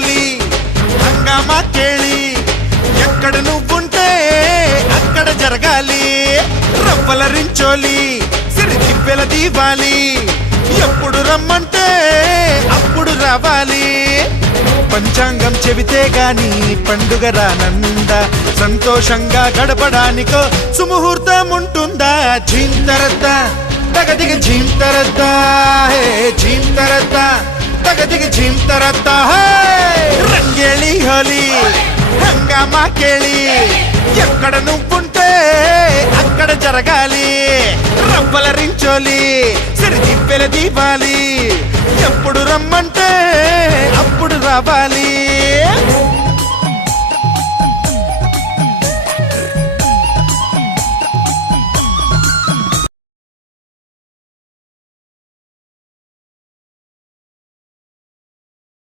రంగోలి హంగామా కేళి ఎక్కడ నువ్వుంటే అక్కడ జరగాలి రవ్వల రించోలి సిరి తిప్పెల దీవాలి ఎప్పుడు రమ్మంటే అప్పుడు రావాలి పంచాంగం చెబితే గాని పండుగ రానందా సంతోషంగా గడపడానికో సుముహూర్తం ఉంటుందా ఝీంతరద్దా తగదిగ ఝీంతరద్దా హే ఝీంతరద్దా తగదిగ ఝీంతరద్దా హే రంగేళి హోలీ హంగామా కేళి ఎక్కడ నువ్వుంటే అక్కడ జరగాలి రవ్వల రించోలి సిరి తిప్పెల దీవాలి ఎప్పుడు రమ్మంటే అప్పుడు రావాలి